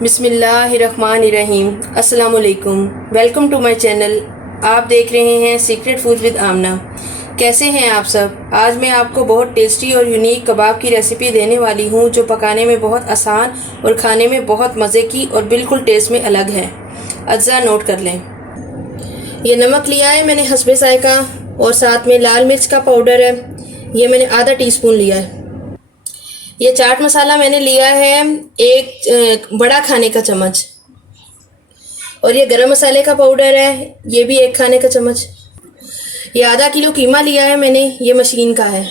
बिस्मिल्लाहिर्रहमानिर्रहीम। अस्सलाम वालेकुम। Welcome to my channel. आप देख रहे हैं सीक्रेट फूड विद आमना। कैसे हैं आप सब? आज मैं आपको बहुत टेस्टी और यूनिक कबाब की रेसिपी देने वाली हूं जो पकाने में बहुत आसान और खाने में बहुत मज़े की और बिल्कुल टेस्ट में अलग है। अज्जा नोट कर लें। ये नमक लिया है मैंने हस्बे ज़ायका, और साथ में लाल मिर्च का पाउडर है, ये मैंने आधा टीस्पून लिया है। ये चाट मसाला मैंने लिया है एक बड़ा खाने का चम्मच, और ये गरम मसाले का पाउडर है, ये भी एक खाने का चम्मच। ये आधा किलो कीमा लिया है मैंने, ये मशीन का है।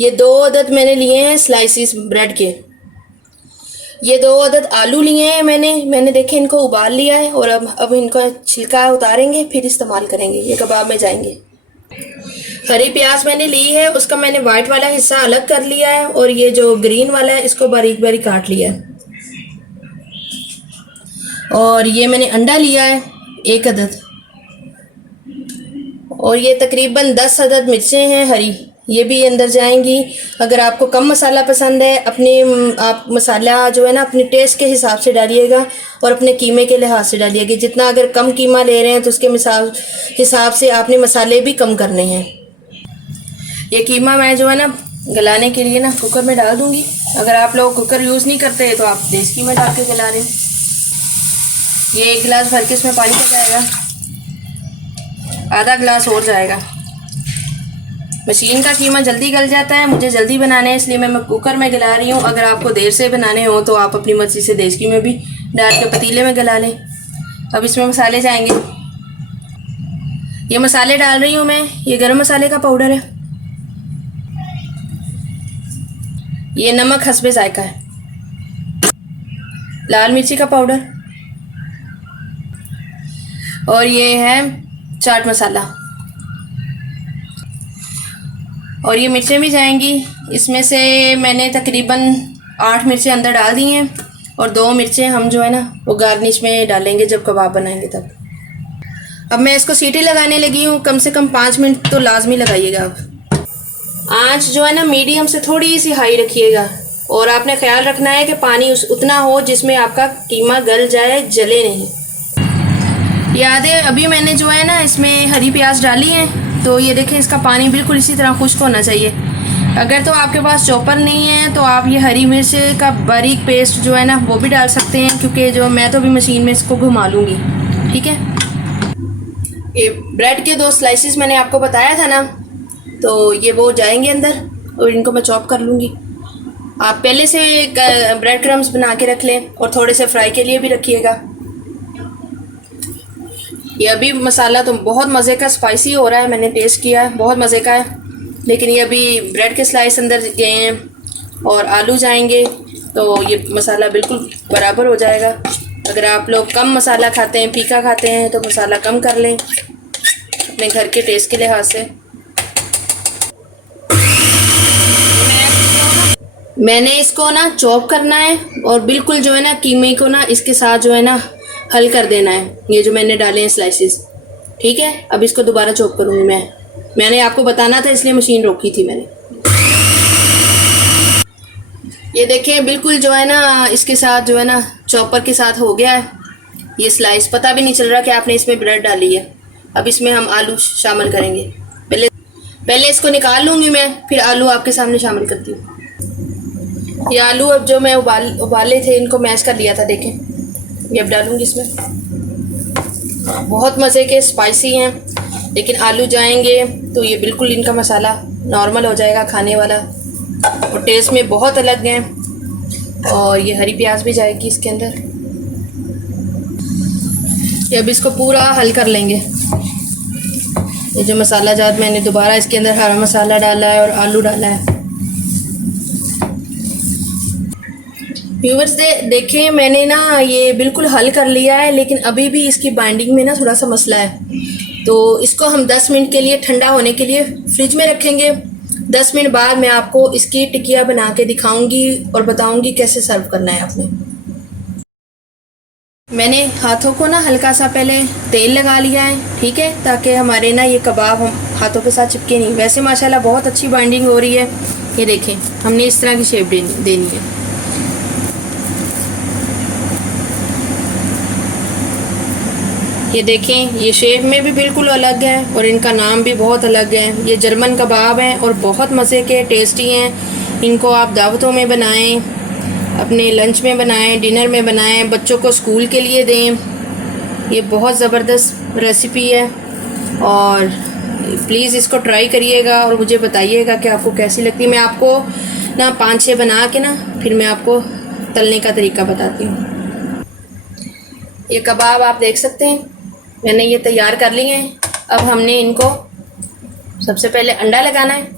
ये 2 अदद मैंने लिए हैं स्लाइसिस ब्रेड के। ये 2 अदद आलू लिए हैं मैंने देखे इनको उबाल लिया है, और अब इनको छिलका उतारेंगे फिर इस्तेमाल करेंगे, ये कबाब में जाएंगे। हरी प्याज मैंने ली है, उसका मैंने वाइट वाला हिस्सा अलग कर लिया है, और ये जो ग्रीन वाला है इसको बारीक बारीक काट लिया है। और ये मैंने अंडा लिया है 1 अदद, और ये तकरीबन 10 अदद मिर्चें हैं हरी, ये भी अंदर जाएंगी। अगर आपको कम मसाला पसंद है, आप मसाला जो है ना अपने टेस्ट के हिसाब से डालिएगा और अपने कीमे के लिहाज से डालिएगा। जितना अगर कम कीमा ले रहे हैं तो उसके हिसाब से आपने मसाले भी कम करने हैं। ये कीमा मैं जो है ना गलाने के लिए ना कुकर में डाल दूंगी। अगर आप लोग कुकर यूज़ नहीं करते तो आप देसी कीमा डाल के गला लें। ये 1 गिलास भर के इसमें पानी का जाएगा, आधा गिलास और जाएगा। मशीन का कीमा जल्दी गल जाता है, मुझे जल्दी बनाने है इसलिए मैं कुकर में गला रही हूँ। अगर आपको देर से बनाने हो तो आप अपनी मर्जी से देसी कीमा भी डाल के पतीले में गला लें। अब इसमें मसाले जाएंगे। ये मसाले डाल रही हूँ मैं, ये गरम मसाले का पाउडर है, ये नमक हस्बे ज़ायका है, लाल मिर्ची का पाउडर, और ये है चाट मसाला। और ये मिर्चें भी जाएंगी। इसमें से मैंने तकरीबन 8 मिर्चें अंदर डाल दी हैं, और 2 मिर्चें हम जो है ना वो गार्निश में डालेंगे जब कबाब बनाएंगे तब। अब मैं इसको सीटी लगाने लगी हूँ, कम से कम 5 मिनट तो लाजमी लगाइएगा। अब आंच जो है ना मीडियम से थोड़ी सी हाई रखिएगा, और आपने ख्याल रखना है कि पानी उतना हो जिसमें आपका कीमा गल जाए, जले नहीं। याद है अभी मैंने जो है ना इसमें हरी प्याज डाली है, तो ये देखें इसका पानी बिल्कुल इसी तरह खुश्क होना चाहिए। अगर तो आपके पास चॉपर नहीं है तो आप ये हरी मिर्च का बारीक पेस्ट जो है ना वो भी डाल सकते हैं, क्योंकि जो मैं तो भी मशीन में इसको घुमा लूँगी। ठीक है। ये ब्रेड के 2 स्लाइसिस मैंने आपको बताया था ना, तो ये वो जाएंगे अंदर और इनको मैं चॉप कर लूँगी। आप पहले से ब्रेड क्रम्स बना के रख लें, और थोड़े से फ्राई के लिए भी रखिएगा। ये अभी मसाला तो बहुत मज़े का स्पाइसी हो रहा है, मैंने टेस्ट किया है, बहुत मज़े का है। लेकिन ये अभी ब्रेड के स्लाइस अंदर गए हैं और आलू जाएंगे, तो ये मसाला बिल्कुल बराबर हो जाएगा। अगर आप लोग कम मसाला खाते हैं, फीका खाते हैं, तो मसाला कम कर लें अपने घर के टेस्ट के लिहाज से। मैंने इसको ना चॉप करना है, और बिल्कुल जो है ना कीमे को ना इसके साथ जो है ना हल कर देना है, ये जो मैंने डाले हैं स्लाइसिस। ठीक है। अब इसको दोबारा चॉप करूँगी मैंने आपको बताना था इसलिए मशीन रोकी थी मैंने। ये देखें बिल्कुल जो है ना इसके साथ जो है ना चॉपर के साथ हो गया है ये स्लाइस, पता भी नहीं चल रहा कि आपने इसमें ब्रेड डाली है। अब इसमें हम आलू शामिल करेंगे। पहले इसको निकाल लूँगी मैं, फिर आलू आपके सामने शामिल करती हूँ। ये आलू अब जो मैं उबाले थे इनको मैश कर लिया था, देखें ये अब डालूँगी इसमें। बहुत मज़े के स्पाइसी हैं, लेकिन आलू जाएंगे तो ये बिल्कुल इनका मसाला नॉर्मल हो जाएगा खाने वाला, और टेस्ट में बहुत अलग हैं। और ये हरी प्याज भी जाएगी इसके अंदर। ये अब इसको पूरा हल कर लेंगे। ये जो मसाला जात मैंने दोबारा इसके अंदर हरा मसाला डाला है और आलू डाला है। व्यूअर्स देखें मैंने ना ये बिल्कुल हल कर लिया है, लेकिन अभी भी इसकी बाइंडिंग में ना थोड़ा सा मसला है, तो इसको हम 10 मिनट के लिए ठंडा होने के लिए फ्रिज में रखेंगे। 10 मिनट बाद मैं आपको इसकी टिकिया बना के दिखाऊंगी और बताऊंगी कैसे सर्व करना है आपने। मैंने हाथों को ना हल्का सा पहले तेल लगा लिया है, ठीक है, ताकि हमारे ना ये कबाब हम हाथों के साथ चिपके नहीं। वैसे माशाल्लाह बहुत अच्छी बाइंडिंग हो रही है। ये देखें हमने इस तरह की शेप देनी है। ये देखें, ये शेप में भी बिल्कुल अलग है और इनका नाम भी बहुत अलग है। ये जर्मन कबाब हैं और बहुत मज़े के टेस्टी हैं। इनको आप दावतों में बनाएं, अपने लंच में बनाएं, डिनर में बनाएं, बच्चों को स्कूल के लिए दें। ये बहुत ज़बरदस्त रेसिपी है और प्लीज़ इसको ट्राई करिएगा और मुझे बताइएगा कि आपको कैसी लगती है। मैं आपको ना 5-6 बना के ना फिर मैं आपको तलने का तरीका बताती हूँ। ये कबाब आप देख सकते हैं, मैंने ये तैयार कर लिए हैं। अब हमने इनको सबसे पहले अंडा लगाना है।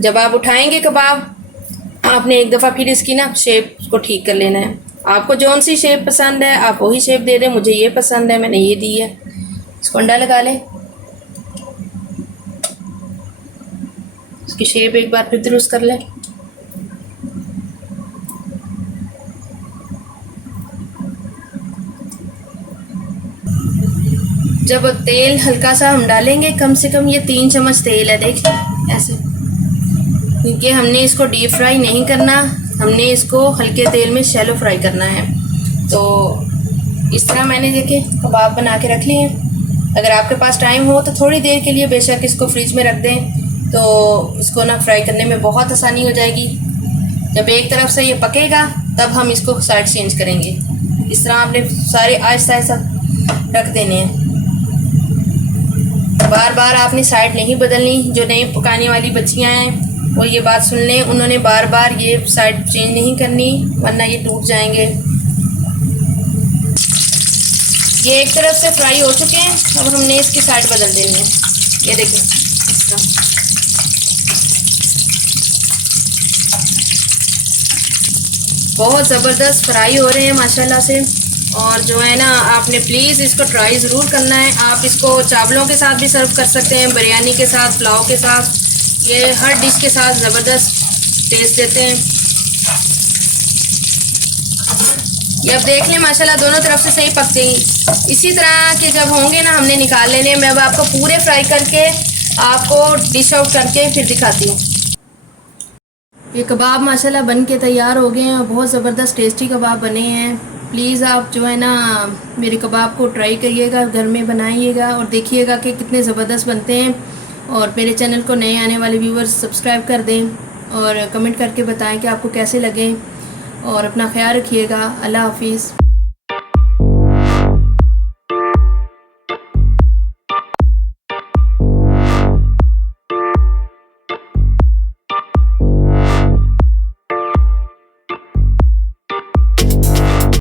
जब आप उठाएंगे कबाब, आपने एक दफ़ा फिर इसकी ना शेप को ठीक कर लेना है। आपको जौन सी शेप पसंद है आप वही शेप दे दें। मुझे ये पसंद है, मैंने ये दी है। इसको अंडा लगा लें, इसकी शेप एक बार फिर दुरुस्त कर लें। जब तेल हल्का सा हम डालेंगे, कम से कम ये 3 चम्मच तेल है, देख ऐसे, क्योंकि हमने इसको डीप फ्राई नहीं करना, हमने इसको हल्के तेल में शैलो फ्राई करना है। तो इस तरह मैंने देखे कबाब बना के रख लिए हैं। अगर आपके पास टाइम हो तो थोड़ी देर के लिए बेशक इसको फ्रिज में रख दें, तो इसको ना फ्राई करने में बहुत आसानी हो जाएगी। जब एक तरफ से ये पकेगा तब हम इसको साइड चेंज करेंगे। इस तरह आपने सारे आहिस्ता आहिस्ता रख देने हैं। बार बार आपने साइड नहीं बदलनी। जो नई पकाने वाली बच्चियां हैं वो ये बात सुन लें, उन्होंने बार बार ये साइड चेंज नहीं करनी, वरना ये टूट जाएंगे। ये एक तरफ से फ्राई हो चुके हैं, अब हमने इसकी साइड बदल देनी है। ये देखिए इस तरह। बहुत ज़बरदस्त फ्राई हो रहे हैं माशाल्लाह से। और जो है ना, आपने प्लीज़ इसको ट्राई ज़रूर करना है। आप इसको चावलों के साथ भी सर्व कर सकते हैं, बिरयानी के साथ, पुलाव के साथ, ये हर डिश के साथ ज़बरदस्त टेस्ट देते हैं। ये अब देख लें माशाल्लाह दोनों तरफ से सही पक जाएंगी। इसी तरह के जब होंगे ना हमने निकाल लेने। मैं अब आपको पूरे फ्राई करके आपको डिश आउट करके फिर दिखाती हूँ। ये कबाब माशाल्लाह बन के तैयार हो गए हैं और बहुत ज़बरदस्त टेस्टी कबाब बने हैं। प्लीज़ आप जो है ना मेरे कबाब को ट्राई करिएगा, घर में बनाइएगा और देखिएगा कि कितने ज़बरदस्त बनते हैं। और मेरे चैनल को नए आने वाले व्यूवर्स सब्सक्राइब कर दें और कमेंट करके बताएं कि आपको कैसे लगे। और अपना ख्याल रखिएगा। अल्लाह हाफिज़।